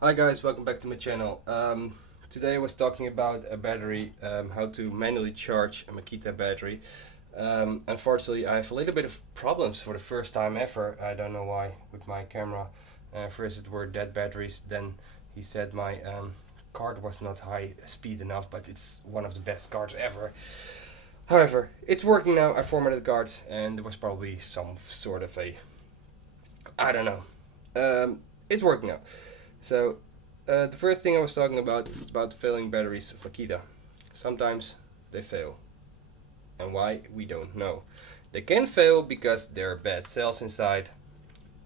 Hi guys, welcome back to my channel. Today I was talking about a battery, how to manually charge a Makita battery. Unfortunately, I have a little bit of problems for the first time ever. I don't know why with my camera. First it were dead batteries, then he said my card was not high speed enough, but it's one of the best cards ever. However, it's working now. I formatted the card and there was probably some sort of a, I don't know. It's working now. So, the first thing I was talking about is about failing batteries of Makita. Sometimes they fail. And why, we don't know. They can fail because there are bad cells inside,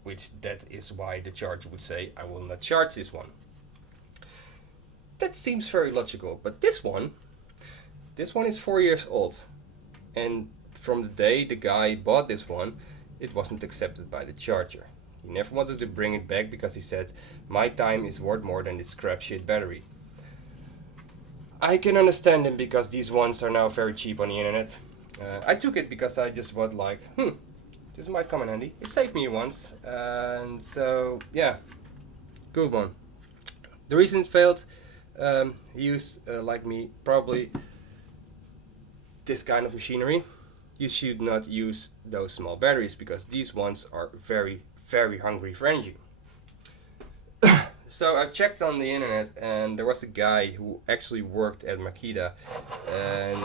which that is why the charger would say, I will not charge this one. That seems very logical, but this one is 4 years old. And from the day the guy bought this one, it wasn't accepted by the charger. He never wanted to bring it back because he said, my time is worth more than this crap shit battery. I can understand him because these ones are now very cheap on the internet. I took it because I just was like, this might come in handy. It saved me once, and so yeah, good one. The reason it failed, he used, like me, probably this kind of machinery. You should not use those small batteries because these ones are very, very hungry for energy. So I checked on the internet, and there was a guy who actually worked at Makita, and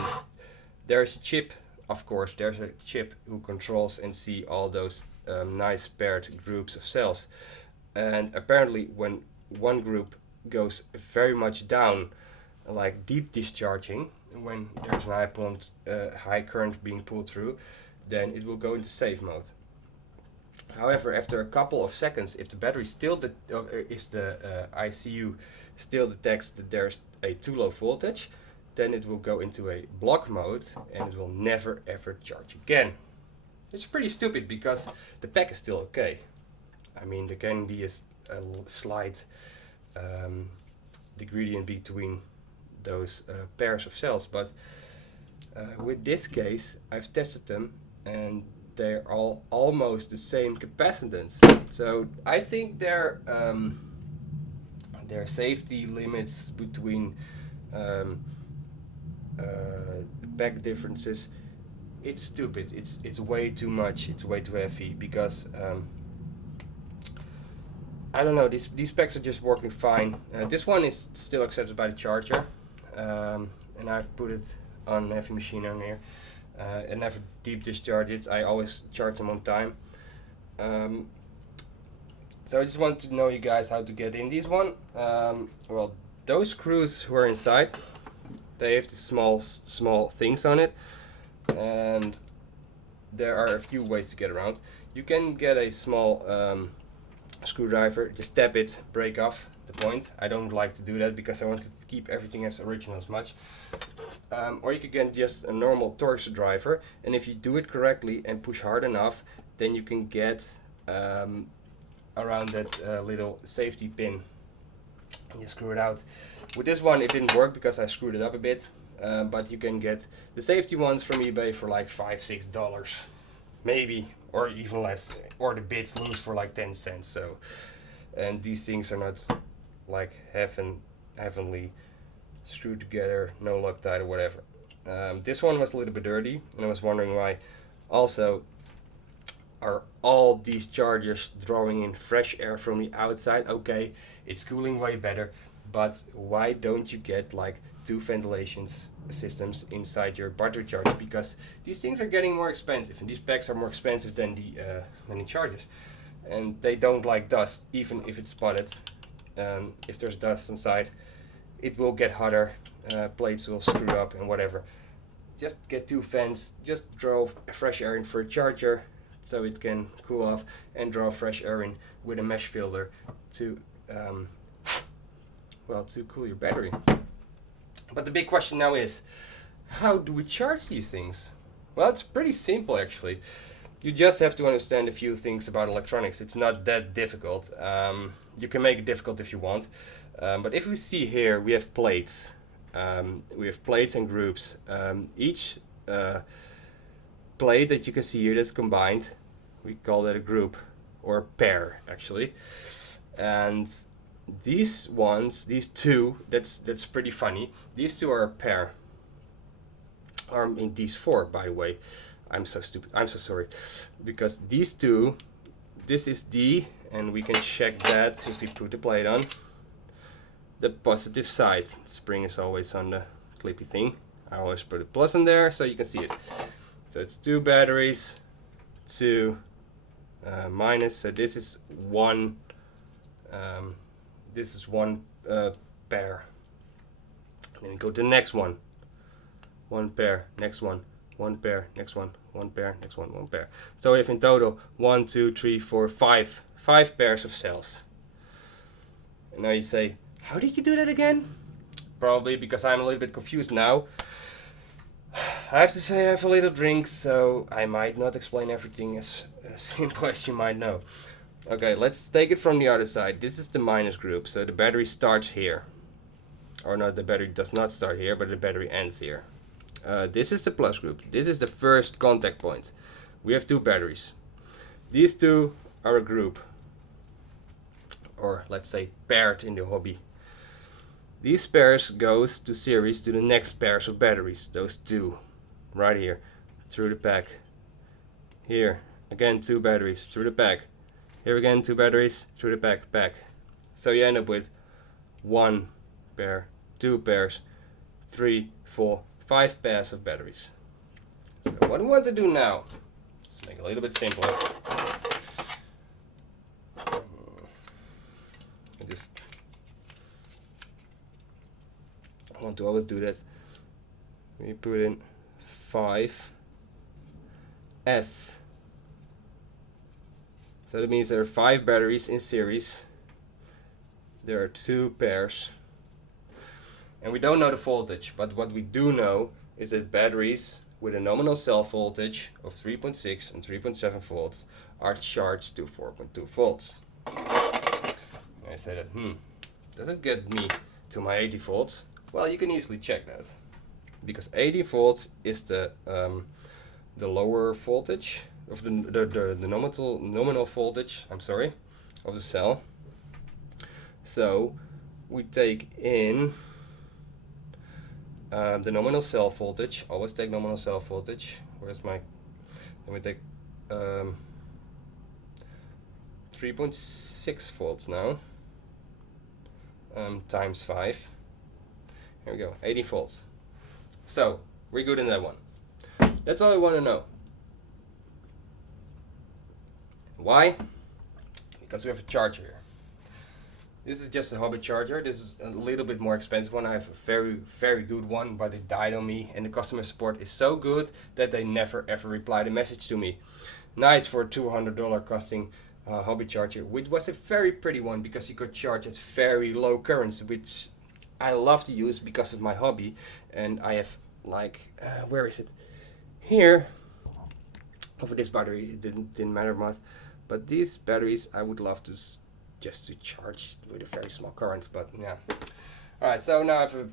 there's a chip. Of course, there's a chip who controls and see all those nice paired groups of cells. And apparently, when one group goes very much down, like deep discharging, when there's an high current being pulled through, then it will go into safe mode. However, after a couple of seconds, if the battery still if the ICU still detects that there's a too low voltage, then it will go into a block mode and it will never ever charge again. It's pretty stupid because the pack is still okay. I mean, there can be a slight gradient between those pairs of cells, but with this case, I've tested them and they're all almost the same capacitance. So I think their safety limits between um, pack differences. It's stupid. It's way too much. It's way too heavy because I don't know. These packs are just working fine. This one is still accepted by the charger, and I've put it on heavy machine on here. And never deep discharge it. I always charge them on time. Um, so I just want to know you guys how to get in this one. Well, those screws who are inside, they have the small things on it, and there are a few ways to get around. You can get a small screwdriver, just tap it, break off the point. I don't like to do that because I want to keep everything as original as much. Or you could get just a normal Torx driver, and if you do it correctly and push hard enough, then you can get around that little safety pin and you screw it out. With this one it didn't work because I screwed it up a bit, but you can get the safety ones from eBay for like $5-6 maybe, or even less, or the bits loose for like 10 cents. So, and these things are not like heavenly screwed together, no Loctite or whatever. This one was a little bit dirty, and I was wondering why. Also, are all these chargers drawing in fresh air from the outside? Okay, it's cooling way better, but why don't you get like two ventilation systems inside your battery charger? Because these things are getting more expensive, and these packs are more expensive than the chargers, and they don't like dust, even if it's spotted. If there's dust inside, it will get hotter, plates will screw up and whatever. Just get two fans, just draw fresh air in for a charger so it can cool off, and draw fresh air in with a mesh filter to to cool your battery. But the big question now is, how do we charge these things? Well, it's pretty simple actually. You just have to understand a few things about electronics. It's not that difficult. You can make it difficult if you want. But if we see here, we have plates. We have plates and groups. Each plate that you can see here that's combined, we call that a group or a pair actually. And these ones, these two, that's pretty funny. These two are a pair. Or I mean, these four, by the way. I'm so stupid. I'm so sorry. Because these two, this is D, and we can check that if we put the plate on. The positive side. Spring is always on the clippy thing. I always put a plus on there so you can see it. So it's two batteries, two minus. So this is one. This is one pair. Then we go to the next one. One pair, next one, one pair, next one pair, next one pair. So we have in total 1, 2, 3, 4, 5 pairs of cells. And now you say, how did you do that again? Probably because I'm a little bit confused now. I have to say I have a little drink, so I might not explain everything as simple as you might know. Okay, let's take it from the other side. This is the minus group, so the battery starts here. Or no, the battery does not start here, but the battery ends here. This is the plus group. This is the first contact point. We have two batteries. These two are a group. Or let's say paired in the hobby. These pairs goes to series to the next pairs of batteries. Those two. Right here. Through the pack. Here. Again two batteries. Through the pack. Here again two batteries. Through the pack. So you end up with one pair, two pairs, 3, 4, 5 pairs of batteries. So what we want to do now, let's make it a little bit simpler. I want to always do that. We put in 5S. So that means there are 5 batteries in series. There are 2 pairs. And we don't know the voltage, but what we do know is that batteries with a nominal cell voltage of 3.6 and 3.7 volts are charged to 4.2 volts. And I say that, does it get me to my 80 volts? Well, you can easily check that. Because 80 volts is the lower voltage of the nominal voltage, of the cell. So we take in the nominal cell voltage. Always take nominal cell voltage. Where's my? Then we take 3.6 volts now. Times 5. Here we go. 80 volts. So we're good in that one. That's all I want to know. Why? Because we have a charger here. This is just a hobby charger. This is a little bit more expensive one. I have a very, very good one, but it died on me, and the customer support is so good that they never ever replied a message to me. Nice for a $200 costing hobby charger, which was a very pretty one because you could charge at very low currents, which I love to use because of my hobby. And I have like, where is it? Here. For this battery, it didn't matter much, but these batteries I would love to just to charge with a very small current, but yeah. Alright, so now I have a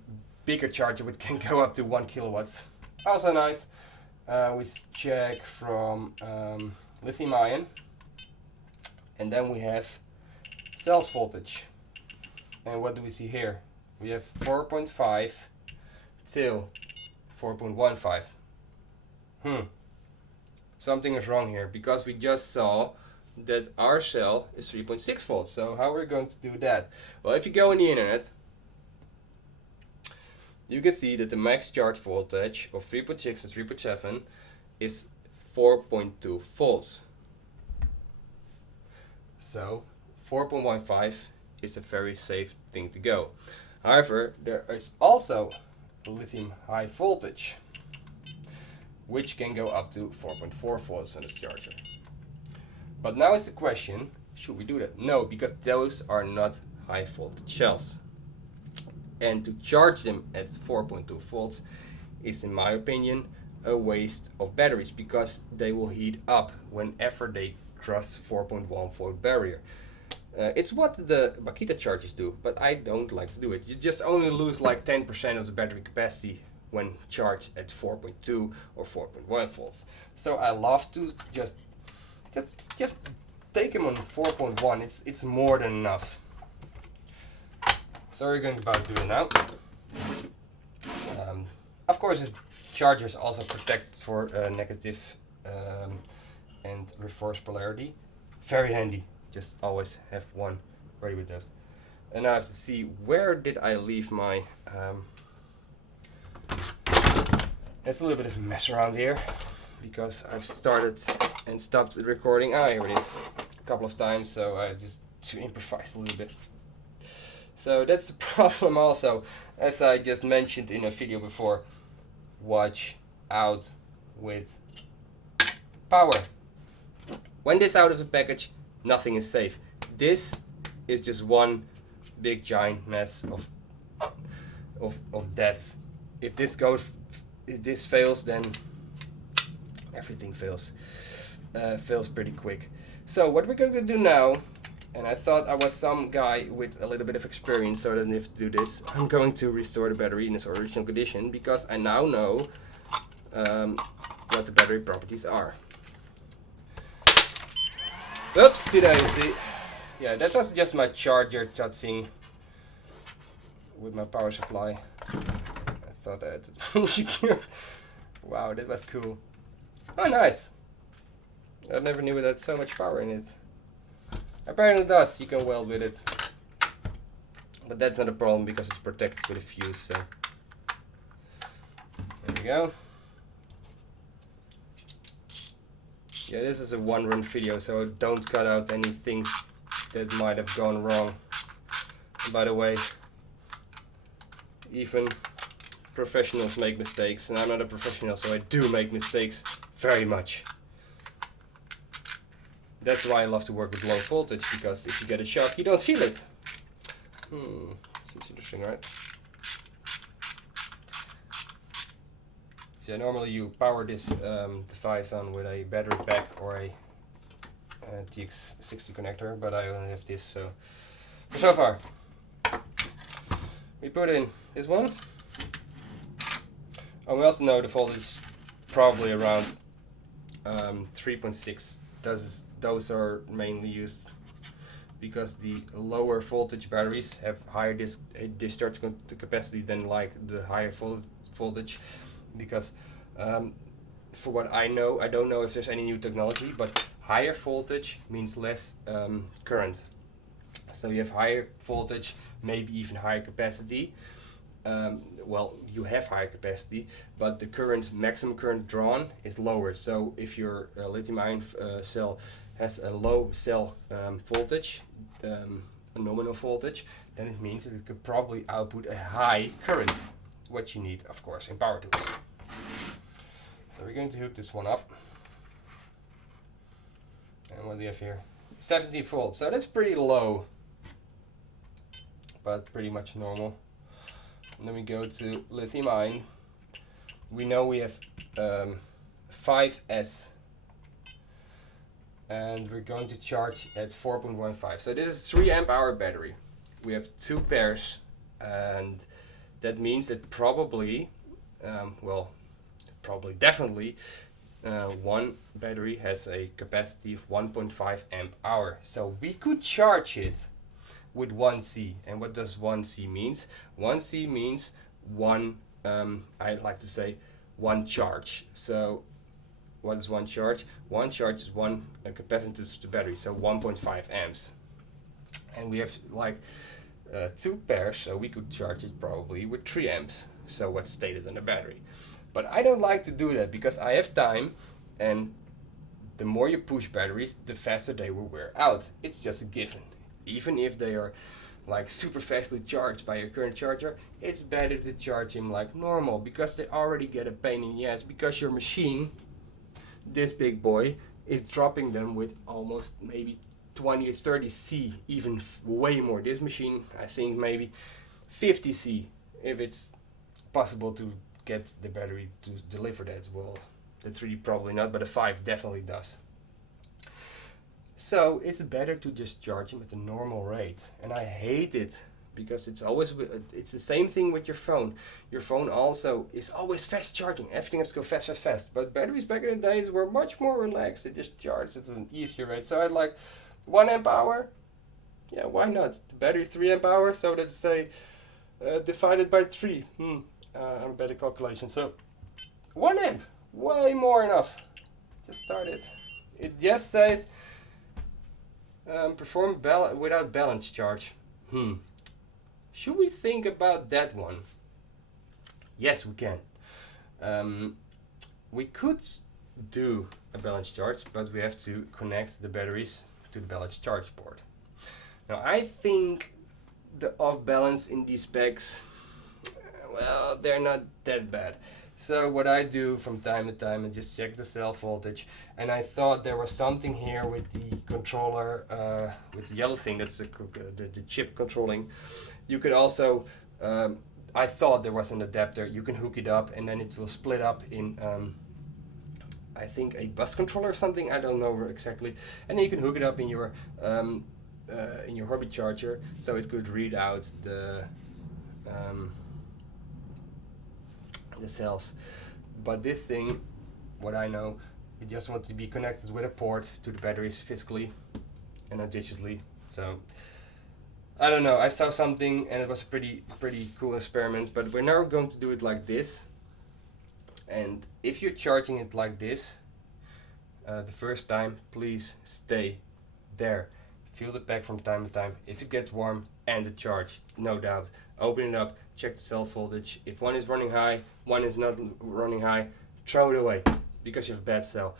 bigger charger which can go up to 1 kilowatts. Also nice. We check from lithium ion, and then we have cells voltage. And what do we see here? We have 4.5 till 4.15. Something is wrong here because we just saw that our cell is 3.6 volts. So how are we going to do that? Well, if you go on the internet, you can see that the max charge voltage of 3.6 and 3.7 is 4.2 volts. So 4.15 is a very safe thing to go. However, there is also lithium high voltage, which can go up to 4.4 volts on this charger. But now is the question, should we do that? No, because those are not high voltage cells. And to charge them at 4.2 volts is, in my opinion, a waste of batteries, because they will heat up whenever they cross 4.1 volt barrier. It's what the Makita chargers do, but I don't like to do it. You just only lose like 10% of the battery capacity when charged at 4.2 or 4.1 volts. So I love to just take them on 4.1. It's more than enough. So we're going about to do it now. Of course, this charger is also protected for negative and reverse polarity. Very handy. Just always have one ready with us. And now I have to see, where did I leave my... There's a little bit of a mess around here because I've started and stopped recording. Ah, here it is. A couple of times, so I just to improvise a little bit. So that's the problem also, as I just mentioned in a video before. Watch out with power. When this out of the package, nothing is safe. This is just one big giant mess of death. If this fails, then everything fails. Fails pretty quick. So what we're going to do now, and I thought I was some guy with a little bit of experience, so I don't have to do this. I'm going to restore the battery in its original condition because I now know what the battery properties are. Oopsie daisy. Yeah, that was just my charger touching with my power supply. I thought I had to secure. Wow, that was cool. Oh, nice. I never knew it had so much power in it. Apparently it does. You can weld with it. But that's not a problem because it's protected with a fuse. So there we go. Yeah, this is a one-run video, so don't cut out any things that might have gone wrong. And by the way, even professionals make mistakes, and I'm not a professional, so I do make mistakes very much. That's why I love to work with low voltage, because if you get a shock, you don't feel it. Seems interesting, right? So normally you power this device on with a battery pack or a TX60 connector, but I only have this, so for so far. We put in this one. And we also know the voltage is probably around 3.6. Those are mainly used because the lower voltage batteries have higher discharge capacity than like the higher voltage. Because for what I know, I don't know if there's any new technology, but higher voltage means less current. So you have higher voltage, maybe even higher capacity. Well, you have higher capacity, but the maximum current drawn is lower. So if your lithium-ion cell has a low cell voltage, a nominal voltage, then it means that it could probably output a high current, what you need, of course, in power tools. So we're going to hook this one up. And what do we have here? 17 volts, so that's pretty low, but pretty much normal. And then we go to lithium ion. We know we have 5S, and we're going to charge at 4.15. So this is 3 amp hour battery. We have 2 pairs, and that means that probably, definitely, one battery has a capacity of 1.5 amp hour. So we could charge it with 1C. And what does 1C means? 1C means one, I like to say, one charge. So what is one charge? One charge is one capacitance of the battery, so 1.5 amps. And we have like 2 pairs, so we could charge it probably with 3 amps. So what's stated on the battery. But I don't like to do that because I have time, and the more you push batteries, the faster they will wear out. It's just a given. Even if they are like super fastly charged by your current charger, it's better to charge them like normal because they already get a pain in the ass because your machine, this big boy, is dropping them with almost maybe 20 or 30 C, even way more. This machine, I think maybe 50 C, if it's possible to get the battery to deliver that. Well, the 3 probably not, but the 5 definitely does. So it's better to just charge them at the normal rate. And I hate it because it's the same thing with your phone. Your phone also is always fast charging. Everything has to go fast, fast, fast. But batteries back in the days were much more relaxed. They just charged at an easier rate. So I'd like 1 amp hour, Yeah, why not? The battery's 3 amp hours, so let's say divided by 3. I'm better calculation. So 1 amp, way more enough. Just start it. It just says perform without balance charge. Should we think about that one? Yes, we can. We could do a balance charge, but we have to connect the batteries to the balance charge board. Now I think the off balance in these specs, well, they're not that bad. So what I do from time to time, I just check the cell voltage, and I thought there was something here with the controller, with the yellow thing, that's the chip controlling. You could also, I thought there was an adapter, you can hook it up and then it will split up in, I think a bus controller or something, I don't know exactly, and then you can hook it up in your hobby charger, so it could read out the cells. But this thing, what I know, it just wants to be connected with a port to the batteries physically and not digitally. So I don't know, I saw something and it was a pretty cool experiment, but we're now going to do it like this. And if you're charging it like this the first time, please stay there. Fill the pack from time to time. If it gets warm, end the charge, no doubt. Open it up, check the cell voltage. If one is running high, one is not running high, throw it away because you have a bad cell.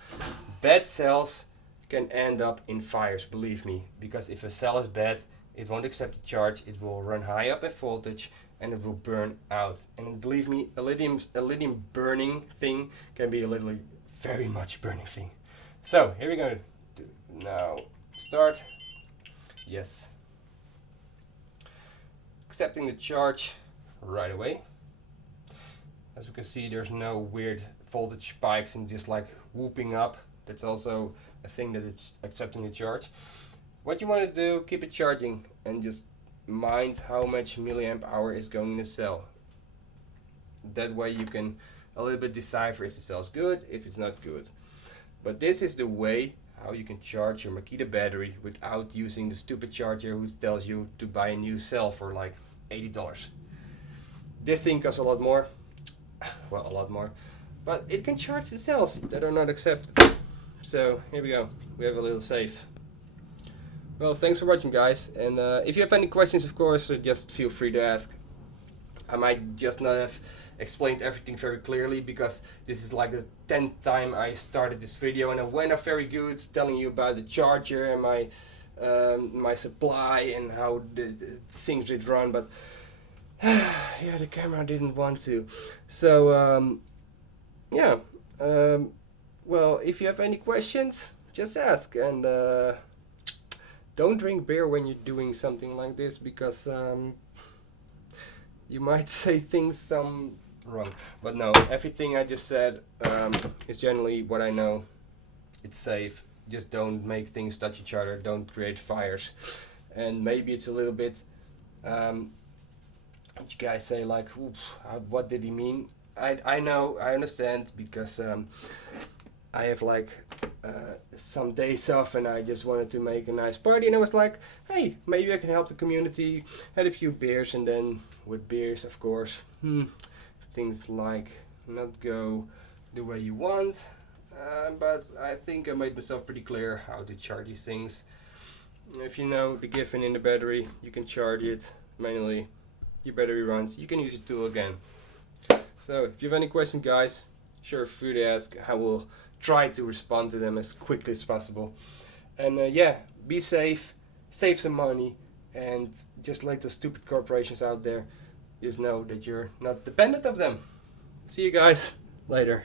Bad cells can end up in fires, believe me, because if a cell is bad, it won't accept the charge, it will run high up in voltage and it will burn out. And believe me, a lithium burning thing can be a literally very much burning thing. So here we go. Now start. Yes. Accepting the charge right away. As we can see, there's no weird voltage spikes and just like whooping up. That's also a thing that it's accepting the charge. What you want to do, keep it charging and just mind how much milliamp hour is going in the cell. That way you can a little bit decipher if the cell's good, if it's not good. But this is the way how you can charge your Makita battery without using the stupid charger who tells you to buy a new cell for like $80. This thing costs a lot more, well, a lot more, but it can charge the cells that are not accepted. So here we go, we have a little save. Well, thanks for watching, guys, and if you have any questions, of course, just feel free to ask. I might just not have explained everything very clearly because this is like the 10th time I started this video, and I went off very good telling you about the charger and my supply and how the things did run, but yeah, the camera didn't want to. So yeah, well, if you have any questions, just ask, and don't drink beer when you're doing something like this because you might say things wrong. But no, everything I just said is generally what I know. It's safe. Just don't make things touch each other. Don't create fires. And maybe it's a little bit you guys say like, what did he mean? I know, I understand, because I have like some days off and I just wanted to make a nice party, and I was like, hey, maybe I can help the community. Had a few beers, and then with beers, of course, things like not go the way you want, but I think I made myself pretty clear how to charge these things. If you know the given in the battery, you can charge it manually. Your battery runs, you can use your tool again. So if you have any questions, guys, sure free to ask. I will try to respond to them as quickly as possible. And yeah, be safe, save some money, and just like the stupid corporations out there, just know that you're not dependent of them. See you guys later.